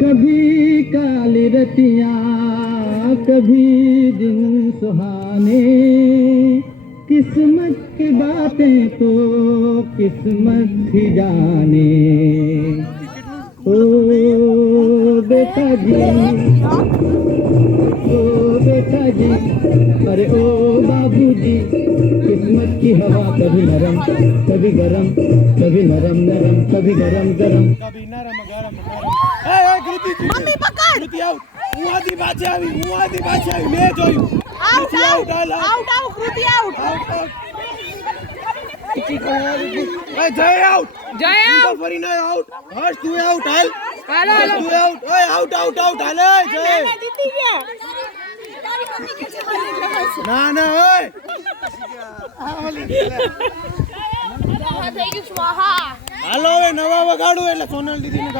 कभी काली रतियाँ कभी दिन सुहाने, किस्मत की बातें तो किस्मत ही जाने। ओ बेटा जी, ओ बेटा जी, अरे ओ बाबूजी, किस्मत की हवा कभी नरम कभी गरम, कभी नरम नरम कभी गरम गरम, कभी नरम गरम गरम। ए कृતિ જી મમ્મી પકડ कृति આઉટ હું આધી પાછી આવી મેં જોયું આઉટ આઉટ આઉટ આઉટ કૃતિ આઉટ એ જય આઉટ તો ફરી ના આઉટ હર્ષ તું આઉટ હાલ હાલો હાલો તું આઉટ ઓય આઉટ આઉટ આઉટ હાલ એ જય જીતી ગયા ના ના ઓય થઈ ગયું સ્વાહા હાલો હવે નવા વગાડું એટલે સોનલ દીદી નું